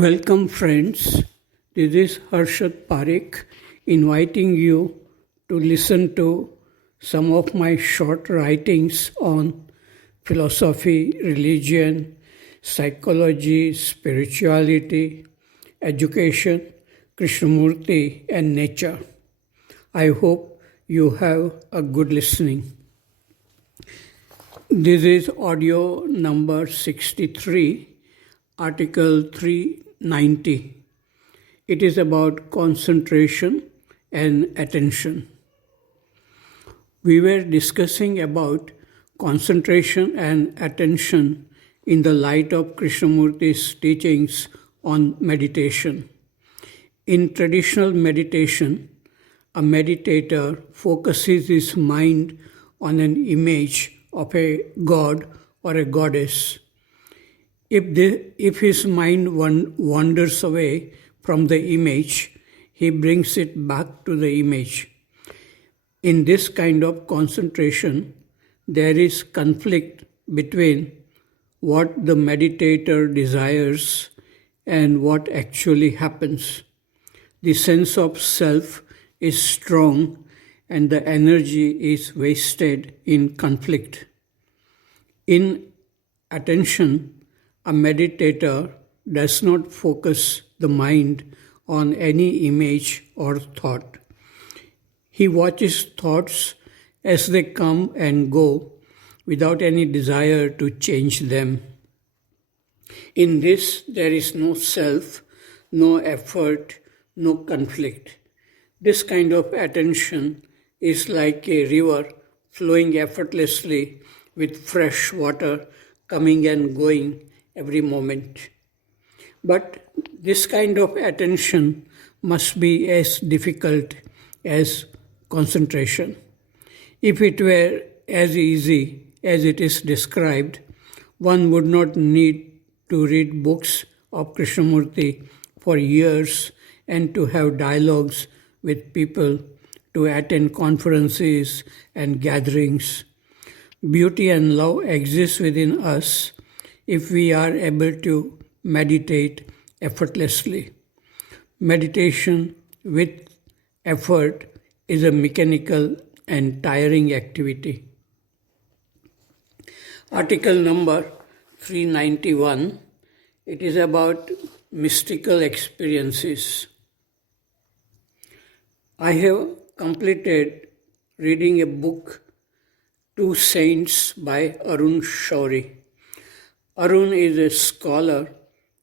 Welcome, friends. This is Harshad Parekh inviting you to listen to some of my short writings on philosophy, religion, psychology, spirituality, education, Krishnamurti, and nature. I hope you have a good listening. This is audio number 63. Article 390. It is about concentration and attention. We were discussing about concentration and attention in the light of Krishnamurti's teachings on meditation. In traditional meditation, a meditator focuses his mind on an image of a god or a goddess. If his mind wanders away from the image, he brings it back to the image. In this kind of concentration, there is conflict between what the meditator desires and what actually happens. The sense of self is strong and the energy is wasted in conflict. In attention, a meditator does not focus the mind on any image or thought. He watches thoughts as they come and go without any desire to change them. In this, there is no self, no effort, no conflict. This kind of attention is like a river flowing effortlessly with fresh water coming and going every moment. But this kind of attention must be as difficult as concentration. If it were as easy as it is described, one would not need to read books of Krishnamurti for years and to have dialogues with people, to attend conferences and gatherings. Beauty and love exist within us if we are able to meditate effortlessly. Meditation with effort is a mechanical and tiring activity. Article number 391. It is about mystical experiences. I have completed reading a book, Two Saints by Arun Shourie. Arun is a scholar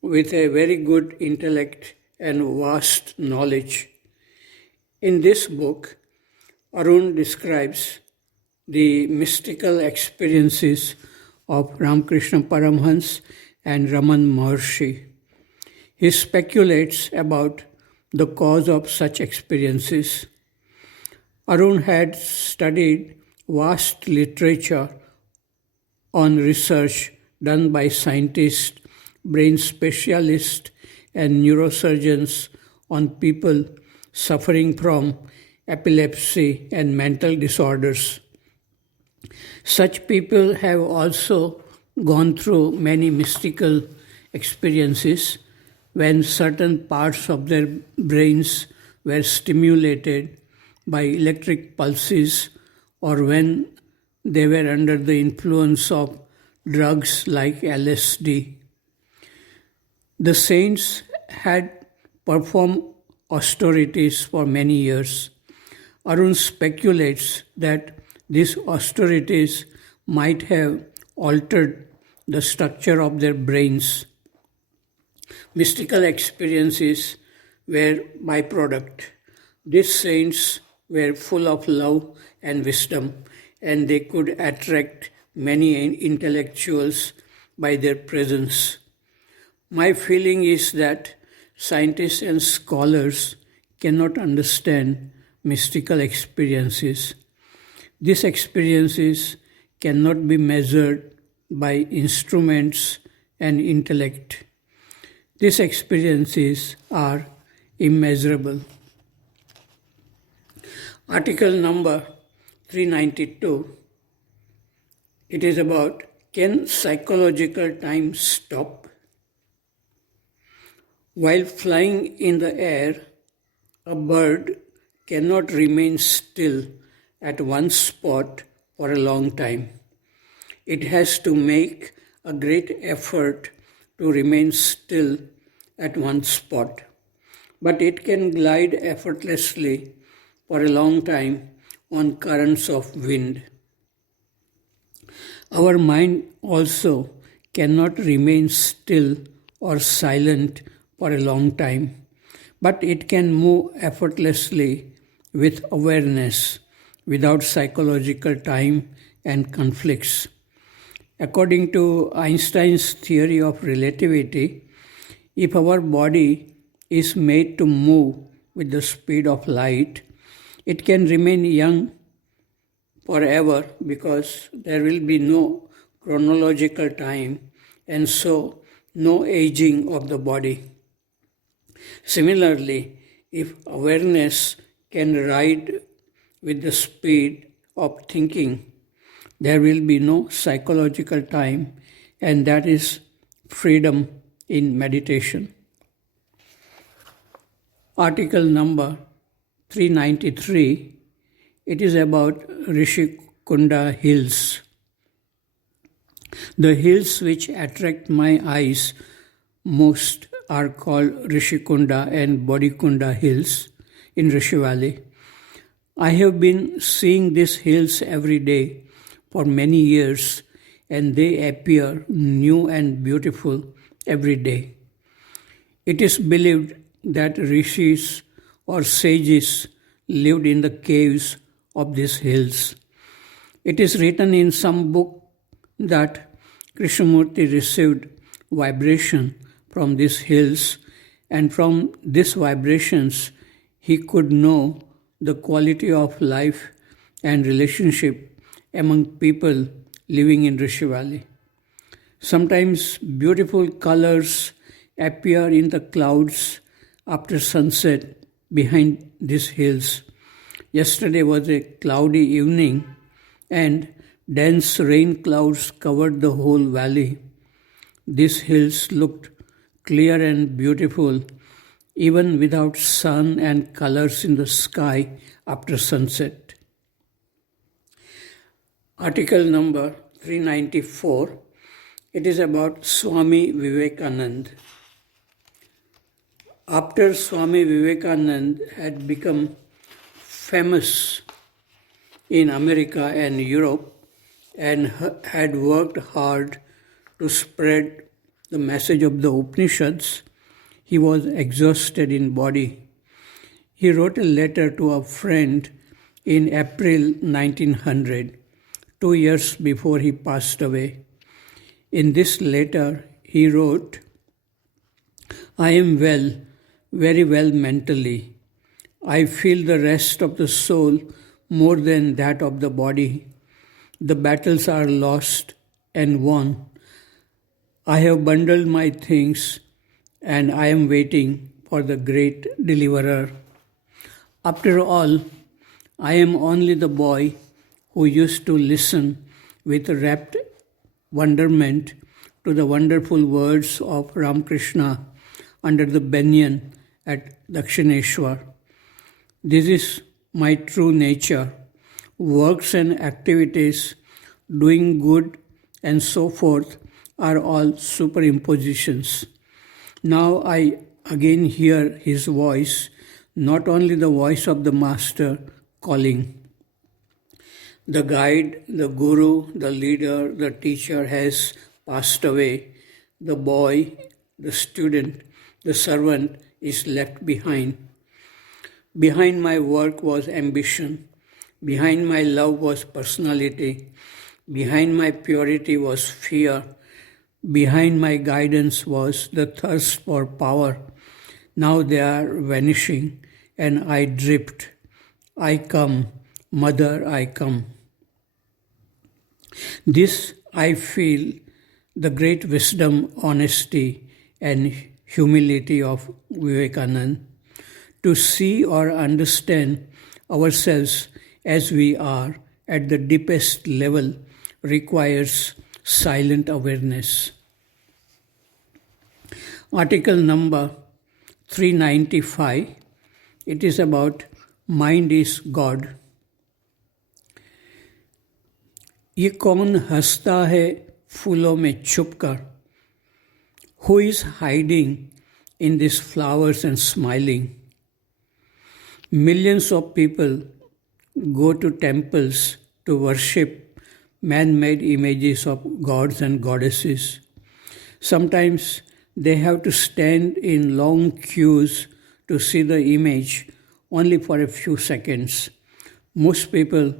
with a very good intellect and vast knowledge. In this book, Arun describes the mystical experiences of Ramakrishna Paramhans and Raman Maharshi. He speculates about the cause of such experiences. Arun had studied vast literature on research done by scientists, brain specialists, and neurosurgeons on people suffering from epilepsy and mental disorders. Such people have also gone through many mystical experiences when certain parts of their brains were stimulated by electric pulses or when they were under the influence of drugs like LSD. The saints had performed austerities for many years. Arun speculates that these austerities might have altered the structure of their brains. Mystical experiences were byproduct. These saints were full of love and wisdom, and they could attract many intellectuals by their presence. My feeling is that scientists and scholars cannot understand mystical experiences. These experiences cannot be measured by instruments and intellect. These experiences are immeasurable. Article number 392. It is about, can psychological time stop? While flying in the air, a bird cannot remain still at one spot for a long time. It has to make a great effort to remain still at one spot. But it can glide effortlessly for a long time on currents of wind. Our mind also cannot remain still or silent for a long time, but it can move effortlessly with awareness without psychological time and conflicts. According to Einstein's theory of relativity, if our body is made to move with the speed of light, it can remain young forever because there will be no chronological time and so no aging of the body. Similarly, if awareness can ride with the speed of thinking, there will be no psychological time, and that is freedom in meditation. Article number 393, it is about Rishi Konda hills. The hills which attract my eyes most are called Rishikunda and Bodhikunda hills in Rishi Valley. I have been seeing these hills every day for many years, and they appear new and beautiful every day. It is believed that rishis or sages lived in the caves of these hills. It is written in some book that Krishnamurti received vibration from these hills, and from these vibrations he could know the quality of life and relationship among people living in Rishi Valley. Sometimes beautiful colors appear in the clouds after sunset behind these hills. Yesterday was a cloudy evening and dense rain clouds covered the whole valley. These hills looked clear and beautiful even without sun and colors in the sky after sunset. Article number 394, it is about Swami Vivekananda. After Swami Vivekananda had become famous in America and Europe and had worked hard to spread the message of the Upanishads, he was exhausted in body. He wrote a letter to a friend in April 1900, 2 years before he passed away. In this letter, he wrote, "I am well, very well mentally. I feel the rest of the soul more than that of the body. The battles are lost and won. I have bundled my things and I am waiting for the great deliverer. After all, I am only the boy who used to listen with rapt wonderment to the wonderful words of Ramakrishna under the banyan at Dakshineshwar. This is my true nature. Works and activities, doing good and so forth are all superimpositions. Now I again hear his voice, not only the voice of the Master calling. The guide, the guru, the leader, the teacher has passed away. The boy, the student, the servant is left behind. Behind my work was ambition. Behind my love was personality. Behind my purity was fear. Behind my guidance was the thirst for power. Now they are vanishing, and I drift. I come, Mother, I come." This I feel the great wisdom, honesty, and humility of Vivekananda. To see or understand ourselves as we are at the deepest level requires silent awareness. Article number 395. It is about mind is God. ये कौन हंसता है फूलों में छुपकर? Who is hiding in these flowers and smiling? Millions of people go to temples to worship man-made images of gods and goddesses. Sometimes they have to stand in long queues to see the image only for a few seconds. Most people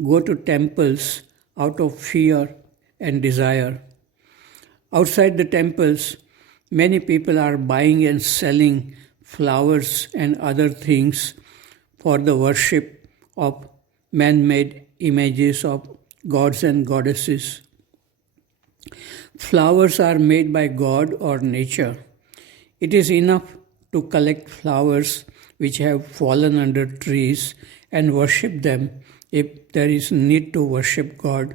go to temples out of fear and desire. Outside the temples, many people are buying and selling flowers and other things for the worship of man-made images of gods and goddesses. Flowers are made by God or nature. It is enough to collect flowers which have fallen under trees and worship them if there is need to worship God.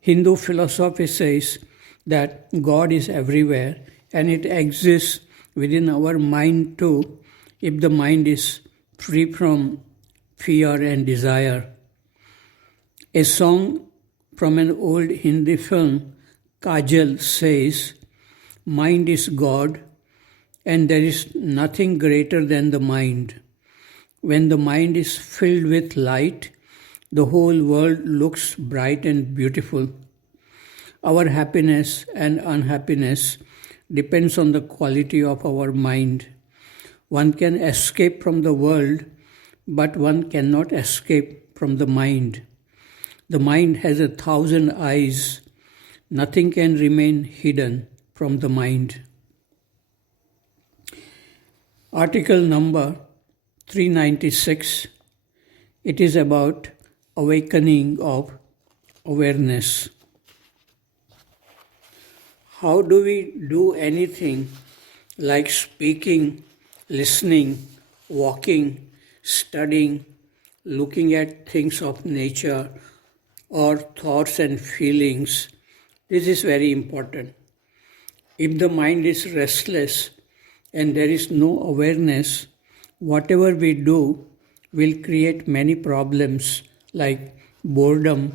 Hindu philosophy says that God is everywhere and it exists within our mind too if the mind is free from fear and desire. A song from an old Hindi film, Kajal, says, "Mind is God and there is nothing greater than the mind. When the mind is filled with light, the whole world looks bright and beautiful. Our happiness and unhappiness depends on the quality of our mind. One can escape from the world, but one cannot escape from the mind. The mind has 1,000 eyes. Nothing can remain hidden from the mind." Article number 396. It is about awakening of awareness. How do we do anything like speaking, listening, walking, studying, looking at things of nature or thoughts and feelings? This is very important. If the mind is restless and there is no awareness, whatever we do will create many problems like boredom,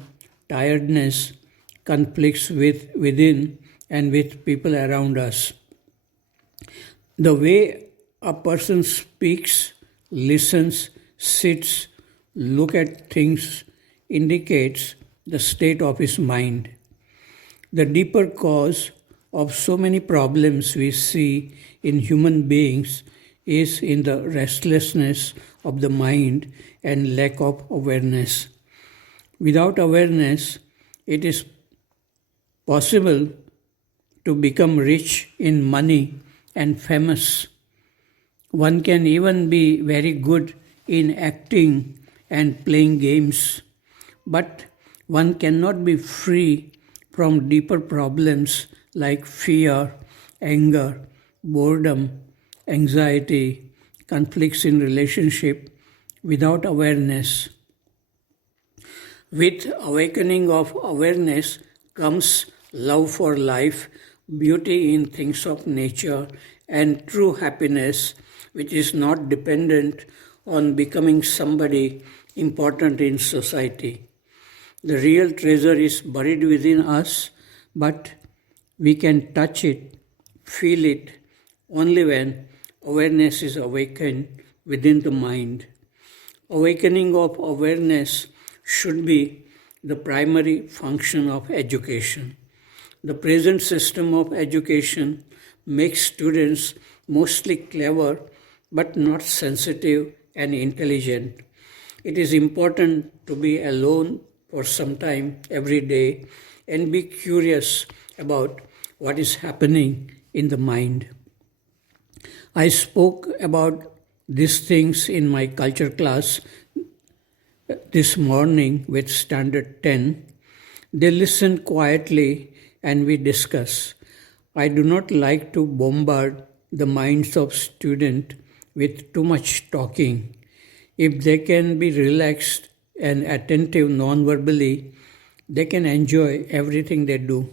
tiredness, conflicts within and with people around us. The way a person speaks, listens, sits, look at things indicates the state of his mind. The deeper cause of so many problems we see in human beings is in the restlessness of the mind and lack of awareness. Without awareness, it is possible to become rich in money and famous. One can even be very good in acting and playing games, but one cannot be free from deeper problems like fear, anger, boredom, anxiety, conflicts in relationship without awareness. With awakening of awareness comes love for life, beauty in things of nature, and true happiness, which is not dependent on becoming somebody important in society. The real treasure is buried within us, but we can touch it, feel it, only when awareness is awakened within the mind. Awakening of awareness should be the primary function of education. The present system of education makes students mostly clever but not sensitive and intelligent. It is important to be alone for some time every day and be curious about what is happening in the mind. I spoke about these things in my culture class this morning with Standard 10. They listened quietly and we discuss. I do not like to bombard the minds of students with too much talking. If they can be relaxed and attentive non-verbally, they can enjoy everything they do.